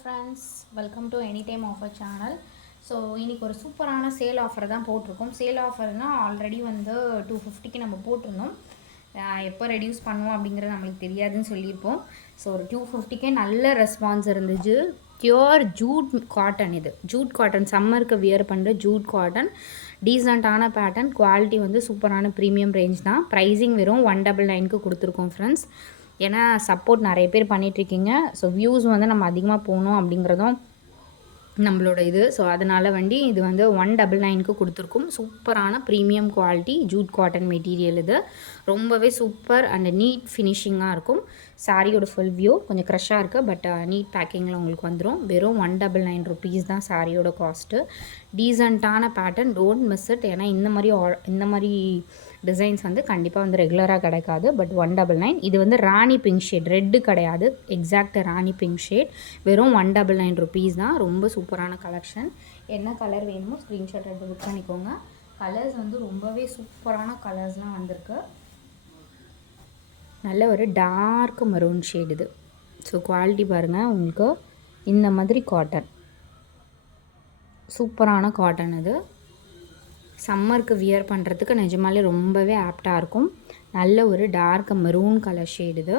Friends, welcome to any time offer channel. So இன்றைக்கி ஒரு சூப்பரான சேல் ஆஃபர் தான் போட்டிருக்கோம். சேல் ஆஃபர்னால் ஆல்ரெடி வந்து 250க்கு நம்ம போட்டிருந்தோம். எப்போ ரெடியூஸ் பண்ணுவோம் அப்படிங்கிறது நம்மளுக்கு தெரியாதுன்னு சொல்லியிருப்போம். ஸோ ஒரு 250க்கே நல்ல ரெஸ்பான்ஸ் இருந்துச்சு. பியூர் ஜூட் காட்டன், இது ஜூட் காட்டன், சம்மருக்கு வியர் பண்ணுற ஜூட் காட்டன், டீசெண்டான பேட்டர்ன், குவாலிட்டி வந்து சூப்பரான ப்ரீமியம் ரேஞ்ச் தான். ப்ரைஸிங் வெறும் 199க்கு கொடுத்துருக்கோம் ஃப்ரெண்ட்ஸ். ஏன்னா சப்போர்ட் நிறைய பேர் பண்ணிகிட்ருக்கீங்க. ஸோ வியூஸ் வந்து நம்ம அதிகமாக போகணும் அப்படிங்கிறதும் நம்மளோட இது. ஸோ அதனால் இது வந்து 199க்கு கொடுத்துருக்கும். சூப்பரான premium quality Jude cotton material. இது ரொம்பவே சூப்பர் அண்ட் நீட் ஃபினிஷிங்காக இருக்கும். சாரியோட ஃபுல் வியூ கொஞ்சம் க்ரஷ்ஷாக இருக்குது, பட் நீட் பேக்கிங்கில் உங்களுக்கு வந்துடும். வெறும் 199 ருபீஸ் தான் சாரியோட காஸ்ட்டு. டீசெண்டான பேட்டர்ன், டோன்ட் மிஸ் இட். ஏன்னா இந்த மாதிரி டிசைன்ஸ் வந்து கண்டிப்பாக வந்து ரெகுலராக கிடைக்காது. பட் 199. இது வந்து ராணி பிங்க் ஷேட், ரெட்டு கிடையாது, எக்ஸாக்ட் ராணி பிங்க் ஷேட். வெறும் 199 ருபீஸ் தான். ரொம்ப சூப்பரான கலெக்ஷன். என்ன கலர் வேணுமோ ஸ்க்ரீன்ஷாட் எடுத்து புக் பண்ணிக்கோங்க. கலர்ஸ் வந்து ரொம்பவே சூப்பரான கலர்ஸ்லாம் வந்திருக்கு. நல்ல ஒரு டார்க் மெரூன் ஷேட் இது. ஸோ குவாலிட்டி பாருங்கள், உங்களுக்கு இந்த மாதிரி காட்டன், சூப்பரான காட்டன். இது சம்மருக்கு வியர் பண்ணுறதுக்கு நிஜமாலே ரொம்பவே ஆப்டாக இருக்கும். நல்ல ஒரு டார்க் மெரூன் கலர் ஷேட் இது.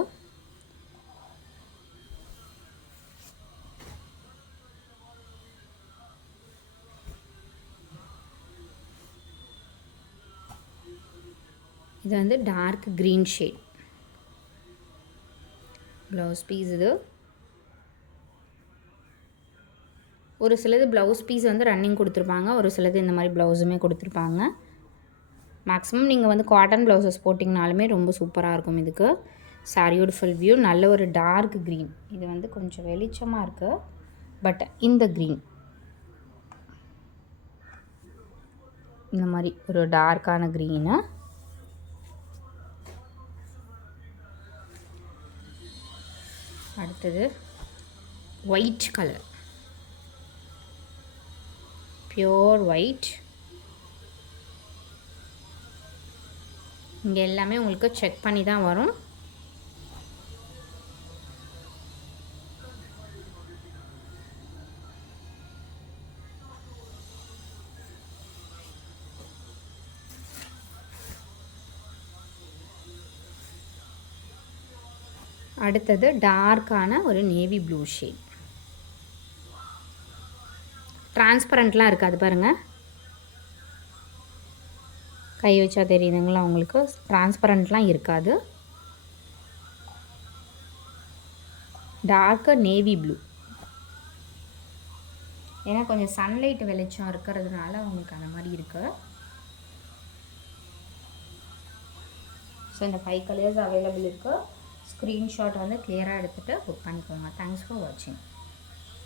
இது வந்து dark green shade. Blouse piece இது. ஒரு சிலது ப்ளவுஸ் பீஸ் வந்து ரன்னிங் கொடுத்துருப்பாங்க, ஒரு சிலது இந்த மாதிரி ப்ளவுஸுமே கொடுத்துருப்பாங்க. மேக்ஸிமம் நீங்கள் வந்து காட்டன் ப்ளவுசஸ் போட்டிங்கனாலுமே ரொம்ப சூப்பராக இருக்கும். இதுக்கு சாரியோட ஃபுல் வியூ நல்ல ஒரு டார்க் க்ரீன். இது வந்து கொஞ்சம் வெளிச்சமாக இருக்குது, பட் இந்த க்ரீன் இந்த மாதிரி ஒரு டார்க்கான க்ரீனு. அடுத்தது ஒயிட் கலர், பியோர் ஒயிட். இங்கே எல்லாமே உங்களுக்கு செக் பண்ணி தான் வரும். அடுத்தது டார்க்கான ஒரு நேவி ப்ளூ ஷேட். டிரான்ஸ்பரண்ட்லாம் இருக்காது பாருங்கள், கை வச்சா தெரியுதுங்களா உங்களுக்கு, டிரான்ஸ்பரண்ட்லாம் இருக்காது. Torque navy blue. ஏன்னா கொஞ்சம் சன்லைட் வெளிச்சம் இருக்கிறதுனால உங்களுக்கு அந்த மாதிரி இருக்குது. ஸோ இந்த 5 கலர்ஸ் அவைலபிள் இருக்குது. ஸ்க்ரீன்ஷாட் வந்து கிளியராக எடுத்துகிட்டு புக் பண்ணிக்கோங்க. தேங்க்ஸ் ஃபார் வாட்சிங்.